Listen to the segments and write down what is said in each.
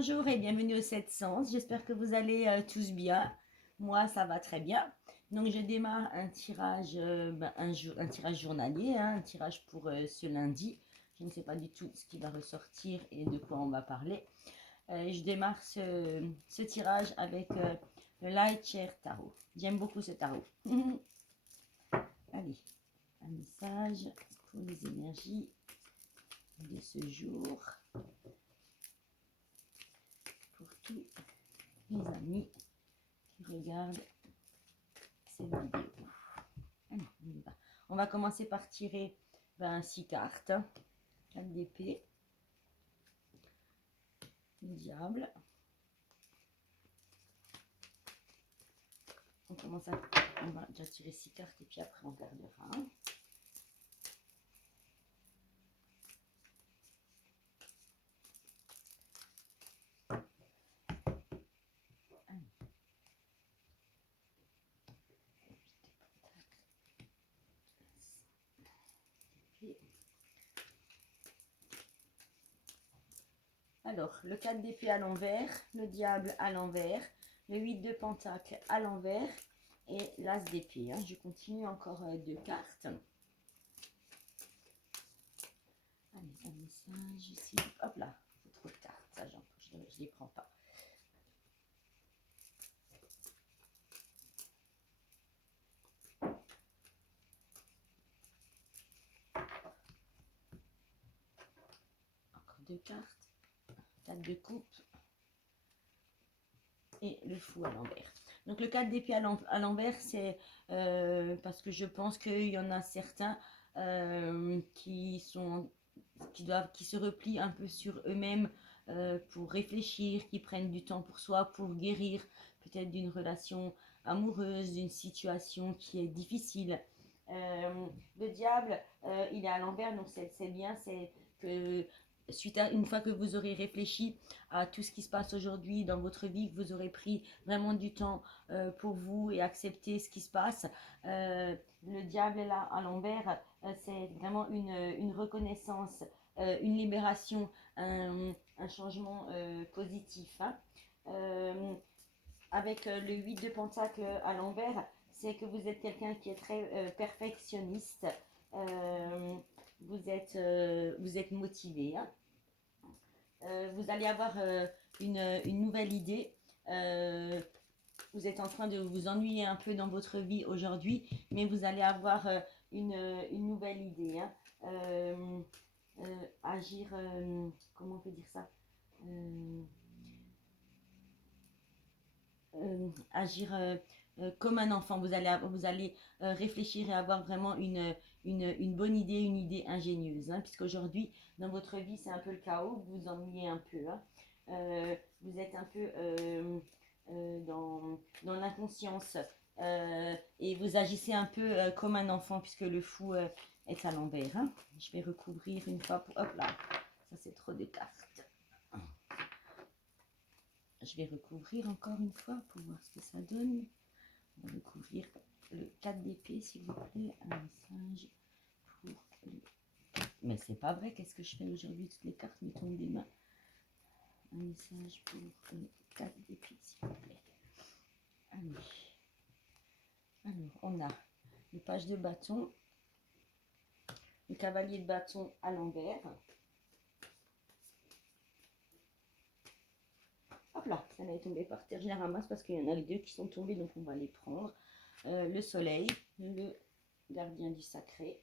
Bonjour et bienvenue au 7 Sens. J'espère que vous allez tous bien. Moi, ça va très bien. Donc, je démarre un tirage, un tirage journalier, hein, un tirage pour ce lundi. Je ne sais pas du tout ce qui va ressortir et de quoi on va parler. Je démarre ce tirage avec le Light Share Tarot. J'aime beaucoup ce tarot. Allez, un message pour les énergies de ce jour. Pour tous mes amis qui regardent ces vidéos. Allez, on y va. On va commencer par tirer 6 cartes. 4 d'épée, le diable. On va déjà tirer 6 cartes et puis après on gardera un. Alors, le 4 d'épée à l'envers, le diable à l'envers, le 8 de pentacle à l'envers et l'as d'épée. Je continue encore 2 cartes. Allez, un message ici. Hop là, c'est trop de cartes. Ça, je ne les prends pas. Encore 2 cartes. 4 de coupe et le fou à l'envers. Donc le 4 d'épée à l'envers, c'est parce que je pense qu'il y en a certains qui se replient un peu sur eux-mêmes pour réfléchir, qui prennent du temps pour soi, pour guérir peut-être d'une relation amoureuse, d'une situation qui est difficile. Le diable, il est à l'envers, donc c'est bien, c'est que une fois que vous aurez réfléchi à tout ce qui se passe aujourd'hui dans votre vie, que vous aurez pris vraiment du temps pour vous et accepté ce qui se passe, le diable est là à l'envers, c'est vraiment une reconnaissance, une libération, un changement positif. Avec le 8 de pentacle à l'envers, c'est que vous êtes quelqu'un qui est très perfectionniste. Vous êtes motivé. Vous allez avoir une nouvelle idée. Vous êtes en train de vous ennuyer un peu dans votre vie aujourd'hui, mais vous allez avoir une nouvelle idée. Agir, comment on peut dire ça, agir comme un enfant. Vous allez réfléchir et avoir vraiment une bonne idée, une idée ingénieuse. Puisqu'aujourd'hui, dans votre vie, c'est un peu le chaos, vous vous ennuyez un peu. Vous êtes un peu dans l'inconscience et vous agissez un peu comme un enfant puisque le fou est à l'envers. Je vais recouvrir une fois pour... Hop là, ça c'est trop de cartes. Je vais recouvrir encore une fois pour voir ce que ça donne. On va recouvrir le 4 d'épée, s'il vous plaît. Un message pour le... Mais c'est pas vrai, qu'est-ce que je fais aujourd'hui? Toutes les cartes me tombent des mains. Un message pour le 4 d'épée, s'il vous plaît. Allez. Alors, on a le page de bâton, le cavalier de bâton à l'envers. Hop là, ça est tombé par terre. Je les ramasse parce qu'il y en a les deux qui sont tombés, donc on va les prendre. Le soleil, le gardien du sacré.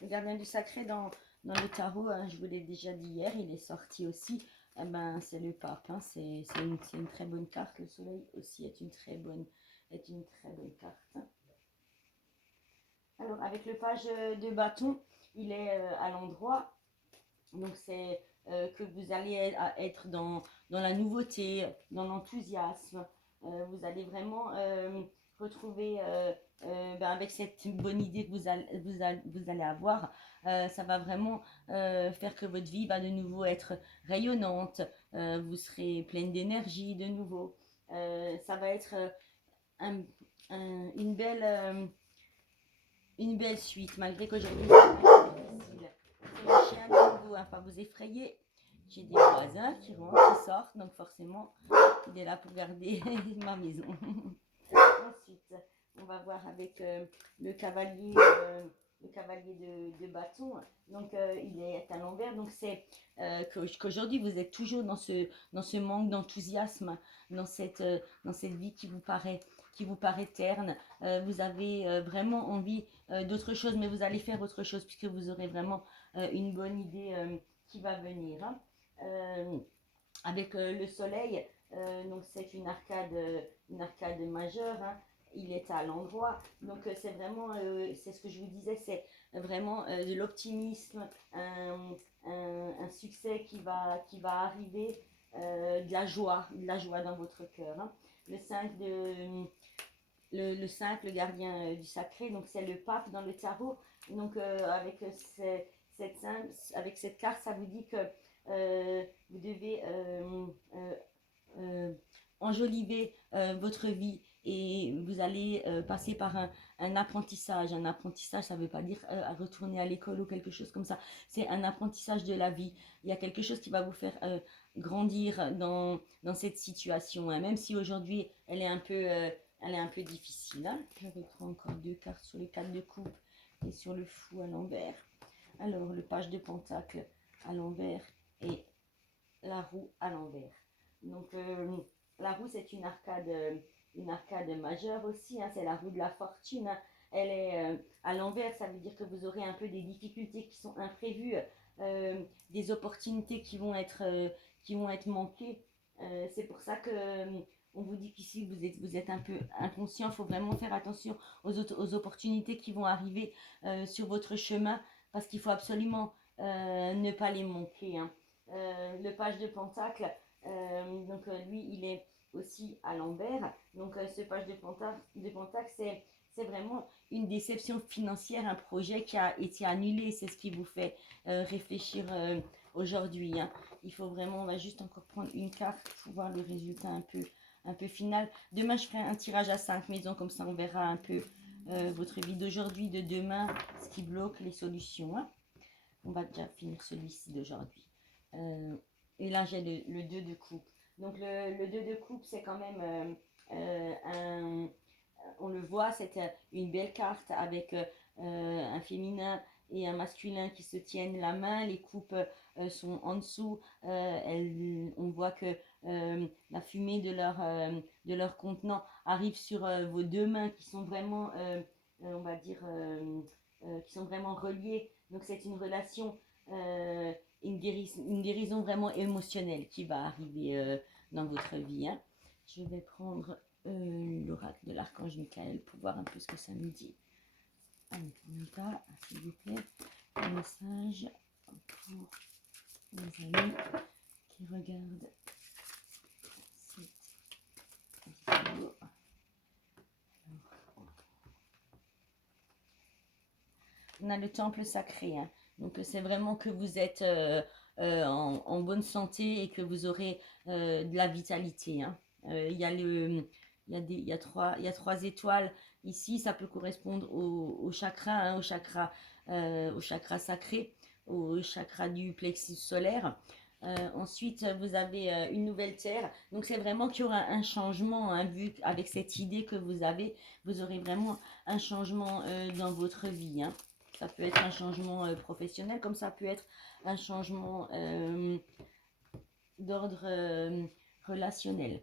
Le gardien du sacré dans le tarot, je vous l'ai déjà dit hier, il est sorti aussi. C'est le pape, c'est une très bonne carte. Le soleil aussi est une très bonne carte. Alors avec le page de bâton, il est à l'endroit. Donc c'est que vous allez être dans la nouveauté, dans l'enthousiasme. Vous allez vraiment retrouver avec cette bonne idée que vous allez avoir, ça va vraiment faire que votre vie va de nouveau être rayonnante, vous serez pleine d'énergie de nouveau. Ça va être une belle suite, malgré qu'aujourd'hui c'est difficile. C'est le chien de nouveau pas vous effrayer. J'ai des voisins qui rentrent, qui sortent, donc forcément, il est là pour garder ma maison. Ensuite, on va voir avec le cavalier, de bâton. Donc, il est à l'envers. Donc, c'est qu'aujourd'hui, vous êtes toujours dans ce manque d'enthousiasme, dans cette vie qui vous paraît terne. Vous avez vraiment envie d'autre chose, mais vous allez faire autre chose puisque vous aurez vraiment une bonne idée qui va venir. Hein. Avec le soleil, donc c'est une arcade majeure. Hein. Il est à l'endroit, donc c'est vraiment, c'est ce que je vous disais, c'est vraiment de l'optimisme, un succès qui va arriver, de la joie dans votre cœur. Hein. Le 5 de, le 5, le gardien du sacré, donc c'est le pape dans le tarot. Donc avec cette carte, ça vous dit que vous devez euh, enjoliver votre vie et vous allez passer par un apprentissage. Un apprentissage, ça ne veut pas dire retourner à l'école ou quelque chose comme ça. C'est un apprentissage de la vie. Il y a quelque chose qui va vous faire grandir dans cette situation. Hein. Même si aujourd'hui, elle est un peu difficile. Hein. Je reprends encore 2 cartes sur les 4 de coupe et sur le fou à l'envers. Alors, le page de pentacle à l'envers et la roue à l'envers. Donc, la roue, c'est une arcade majeure aussi. Hein, c'est la roue de la fortune. Hein. Elle est à l'envers, ça veut dire que vous aurez un peu des difficultés qui sont imprévues, des opportunités qui vont être manquées. C'est pour ça que on vous dit qu'ici vous êtes un peu inconscient. Il faut vraiment faire attention aux opportunités qui vont arriver sur votre chemin parce qu'il faut absolument ne pas les manquer. Hein. Le page de pentacle, donc lui, il est aussi à l'envers. Donc ce page de pentacle, c'est vraiment une déception financière, un projet qui a été annulé. C'est ce qui vous fait réfléchir aujourd'hui. Hein. Il faut vraiment, on va juste encore prendre une carte pour voir le résultat un peu final. Demain, je ferai un tirage à 5 maisons, comme ça on verra un peu votre vie d'aujourd'hui, de demain, ce qui bloque, les solutions. Hein. On va déjà finir celui-ci d'aujourd'hui. Et là, j'ai le 2 de coupe. Donc, le 2 de coupe, c'est quand même on le voit, c'est une belle carte avec un féminin et un masculin qui se tiennent la main. Les coupes sont en dessous. On voit que la fumée de leur contenant arrive sur vos 2 mains qui sont vraiment, on va dire, qui sont vraiment reliées. Donc c'est une relation, une guérison vraiment émotionnelle qui va arriver dans votre vie. Hein. Je vais prendre l'oracle de l'archange Michael pour voir un peu ce que ça nous dit. Allez, Anita, s'il vous plaît, un message pour les amis qui regardent cette vidéo. On a le temple sacré, hein. Donc c'est vraiment que vous êtes en bonne santé et que vous aurez de la vitalité. Hein. Il y a il y a 3 étoiles ici, ça peut correspondre au chakra, hein, au chakra sacré, au chakra du plexus solaire. Ensuite, vous avez une nouvelle terre. Donc, c'est vraiment qu'il y aura un changement, hein, vu avec cette idée que vous avez, vous aurez vraiment un changement dans votre vie. Hein. Ça peut être un changement professionnel, comme ça peut être un changement d'ordre relationnel.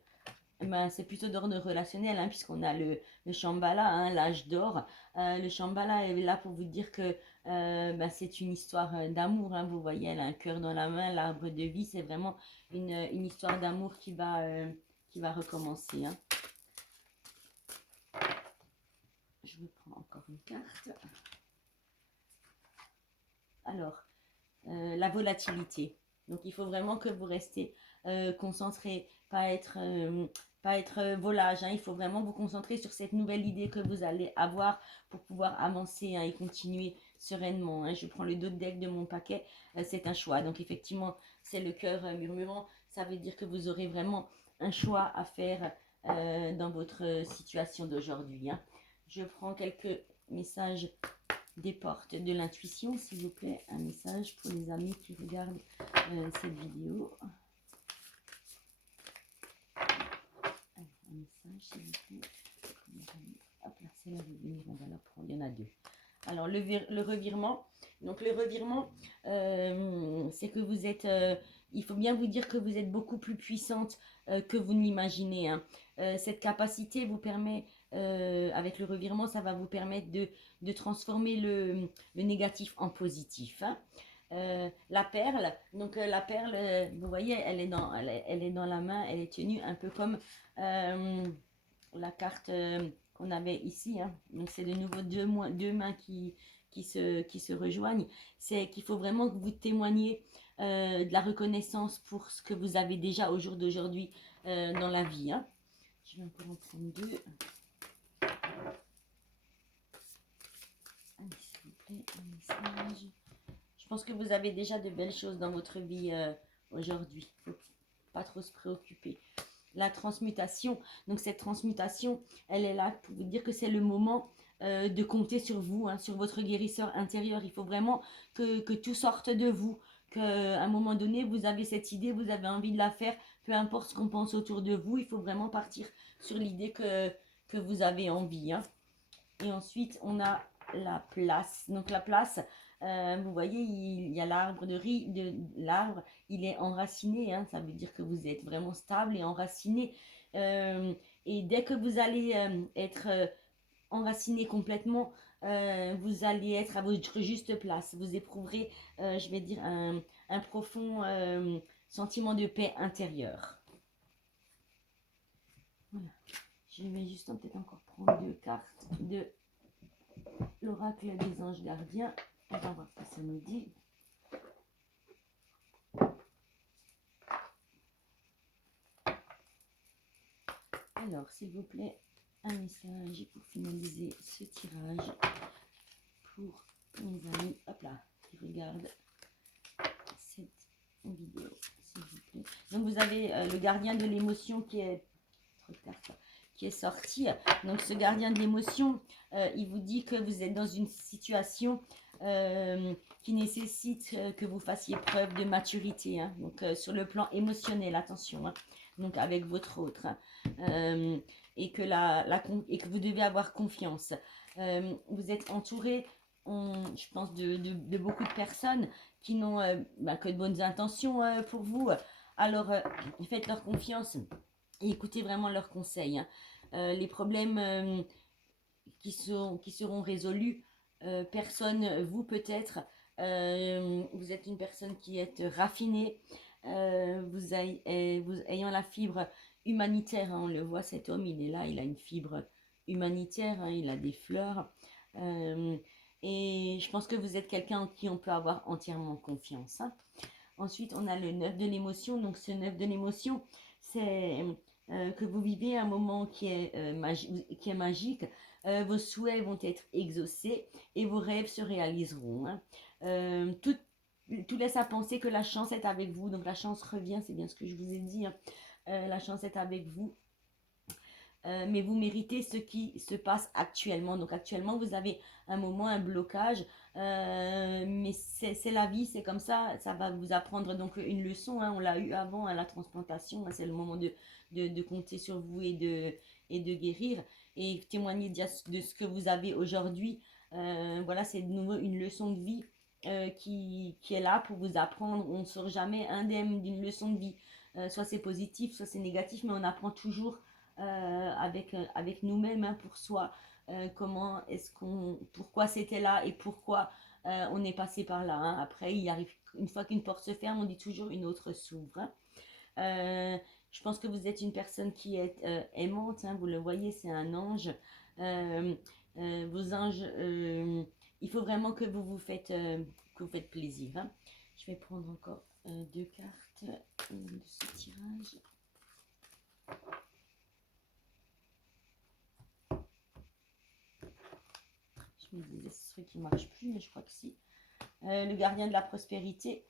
Ben, c'est plutôt d'ordre relationnel, hein, puisqu'on a le Shambhala, hein, l'âge d'or. Le Shambhala est là pour vous dire que ben, c'est une histoire d'amour. Hein, vous voyez, elle a un cœur dans la main, l'arbre de vie, c'est vraiment une histoire d'amour qui va recommencer. Hein. Je reprends encore une carte. Alors, la volatilité. Donc, il faut vraiment que vous restez concentré, pas être volage. Hein. Il faut vraiment vous concentrer sur cette nouvelle idée que vous allez avoir pour pouvoir avancer, hein, et continuer sereinement. Hein. Je prends le dos de deck de mon paquet. C'est un choix. Donc, effectivement, c'est le cœur murmurant. Ça veut dire que vous aurez vraiment un choix à faire dans votre situation d'aujourd'hui. Hein. Je prends quelques messages des portes de l'intuition, s'il vous plaît. Un message pour les amis qui regardent cette vidéo. Alors, un message, s'il vous plaît. Hop là, c'est le revenir, on va la prendre. Il y en a deux. Alors, le revirement. Donc, le revirement, c'est que vous êtes... il faut bien vous dire que vous êtes beaucoup plus puissante que vous ne l'imaginez. Hein. Cette capacité vous permet, avec le revirement, ça va vous permettre de transformer le négatif en positif. Hein. La perle, donc la perle, vous voyez, elle est dans la main, elle est tenue un peu comme la carte qu'on avait ici. Hein. Donc c'est de nouveau deux mains qui se rejoignent. C'est qu'il faut vraiment que vous témoigniez de la reconnaissance pour ce que vous avez déjà au jour d'aujourd'hui dans la vie. Hein. Je vais encore en prendre deux. Allez, s'il vous plaît, un message. Je pense que vous avez déjà de belles choses dans votre vie aujourd'hui. Il ne faut pas trop se préoccuper. La transmutation, donc cette transmutation, elle est là pour vous dire que c'est le moment de compter sur vous, hein, sur votre guérisseur intérieur. Il faut vraiment que tout sorte de vous, qu'à un moment donné, vous avez cette idée, vous avez envie de la faire, peu importe ce qu'on pense autour de vous, il faut vraiment partir sur l'idée que vous avez envie. Hein. Et ensuite, on a la place. Donc la place, vous voyez, il y a l'arbre l'arbre, il est enraciné. Hein, ça veut dire que vous êtes vraiment stable et enraciné. Et dès que vous allez être enraciné complètement, vous allez être à votre juste place. Vous éprouverez, je vais dire, un profond sentiment de paix intérieure. Voilà. Je vais juste peut-être encore prendre deux cartes de l'oracle des anges gardiens. On va voir ce que ça nous dit. Alors, s'il vous plaît, un message pour finaliser ce tirage pour mes amis, hop là, qui regardent cette vidéo, s'il vous plaît. Donc, vous avez le gardien de l'émotion qui est sorti. Donc, ce gardien de l'émotion, il vous dit que vous êtes dans une situation qui nécessite que vous fassiez preuve de maturité. Hein. Donc, sur le plan émotionnel, attention. Hein. Donc, avec votre autre. Hein. Et que vous devez avoir confiance. Vous êtes entouré, je pense, de beaucoup de personnes qui n'ont que de bonnes intentions pour vous. Alors, faites leur confiance et écoutez vraiment leurs conseils. Hein. Les problèmes qui seront résolus, personne, vous peut-être, vous êtes une personne qui est raffinée, vous ayant la fibre humanitaire, hein, on le voit, cet homme, il est là, il a une fibre humanitaire, hein, il a des fleurs, et je pense que vous êtes quelqu'un en qui on peut avoir entièrement confiance. Hein. Ensuite, on a le 9 de l'émotion, donc ce 9 de l'émotion, c'est que vous vivez un moment qui est magique, vos souhaits vont être exaucés et vos rêves se réaliseront. Hein. Tout laisse à penser que la chance est avec vous, donc la chance revient, c'est bien ce que je vous ai dit, hein. La chance est avec vous. Mais vous méritez ce qui se passe actuellement. Donc actuellement, vous avez un moment, un blocage, mais c'est la vie, c'est comme ça va vous apprendre donc une leçon. Hein, on l'a eu avant à la transplantation, hein, c'est le moment de compter sur vous et de guérir et témoigner de ce que vous avez aujourd'hui. Voilà, c'est de nouveau une leçon de vie qui est là pour vous apprendre. On ne sort jamais indemne d'une leçon de vie. Soit c'est positif, soit c'est négatif, mais on apprend toujours avec nous-mêmes, hein, pour soi, pourquoi c'était là et pourquoi on est passé par là. Hein. Après, il arrive, une fois qu'une porte se ferme, on dit toujours une autre s'ouvre. Hein. Je pense que vous êtes une personne qui est aimante, hein, vous le voyez, c'est un ange. Vos anges, il faut vraiment que vous faites plaisir. Hein. Je vais prendre encore deux cartes de ce tirage. Je me disais ce truc qui ne marche plus, mais je crois que si. Le gardien de la prospérité.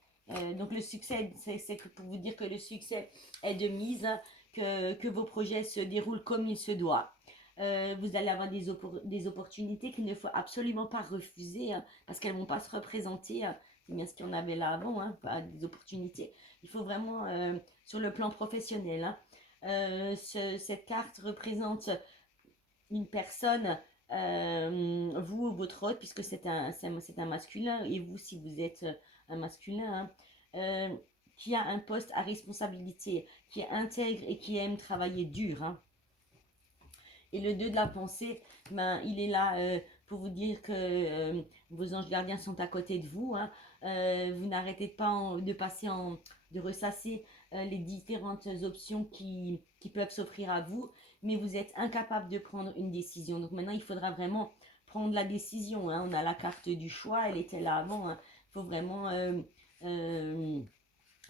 Donc le succès, c'est pour vous dire que le succès est de mise, hein, que vos projets se déroulent comme il se doit. Vous allez avoir des opportunités qu'il ne faut absolument pas refuser, hein, parce qu'elles ne vont pas se représenter. C'est bien ce qu'on avait là avant, hein, pas des opportunités. Il faut vraiment, sur le plan professionnel, hein, cette carte représente une personne, vous, votre hôte, puisque c'est un masculin, et vous, si vous êtes un masculin, hein, qui a un poste à responsabilité, qui est intègre et qui aime travailler dur, hein. Et le 2 de la pensée, ben, il est là pour vous dire que vos anges gardiens sont à côté de vous, hein. Vous n'arrêtez pas de ressasser les différentes options qui peuvent s'offrir à vous, mais vous êtes incapable de prendre une décision. Donc maintenant, il faudra vraiment prendre la décision, hein. On a la carte du choix, elle était là avant, hein. Il faut vraiment euh,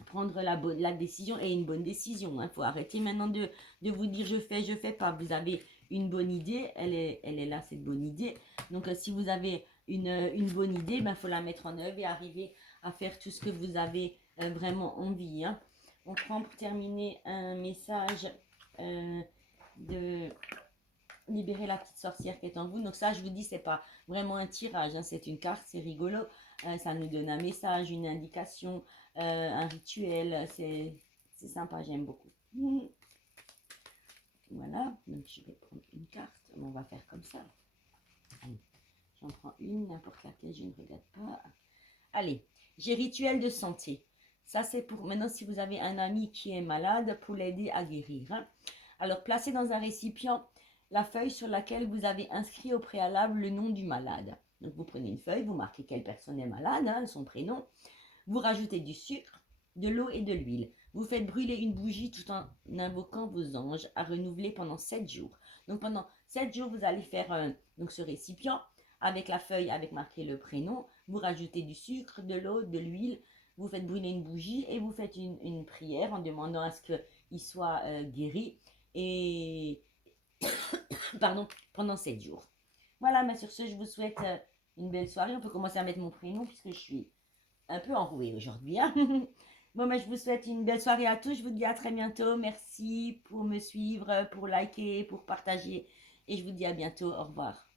prendre la décision et une bonne décision. Il faut arrêter maintenant de vous dire je fais pas. Vous avez une bonne idée, elle est là, cette bonne idée. Donc si vous avez une bonne idée, il faut la mettre en œuvre et arriver à faire tout ce que vous avez vraiment envie, hein. On prend pour terminer un message de libérer la petite sorcière qui est en vous. Donc ça, je vous dis, c'est pas vraiment un tirage, hein, c'est une carte, c'est rigolo. Ça nous donne un message, une indication, un rituel. C'est sympa, j'aime beaucoup. Voilà, donc je vais prendre une carte. On va faire comme ça. Allez, j'en prends une, n'importe laquelle, je ne regarde pas. Allez, j'ai rituel de santé. Ça, c'est pour maintenant si vous avez un ami qui est malade, pour l'aider à guérir, hein. Alors, placez dans un récipient la feuille sur laquelle vous avez inscrit au préalable le nom du malade. Donc, vous prenez une feuille, vous marquez quelle personne est malade, hein, son prénom. Vous rajoutez du sucre, de l'eau et de l'huile. Vous faites brûler une bougie tout en invoquant vos anges à renouveler pendant 7 jours. Donc, pendant 7 jours, vous allez faire donc ce récipient avec la feuille avec marqué le prénom. Vous rajoutez du sucre, de l'eau, de l'huile. Vous faites brûler une bougie et vous faites une prière en demandant à ce qu'il soit guéri. Et pardon, pendant 7 jours. Voilà, mais sur ce, je vous souhaite une belle soirée. On peut commencer à mettre mon prénom puisque je suis un peu enrouée aujourd'hui, hein. Bon, mais je vous souhaite une belle soirée à tous. Je vous dis à très bientôt. Merci pour me suivre, pour liker, pour partager. Et je vous dis à bientôt. Au revoir.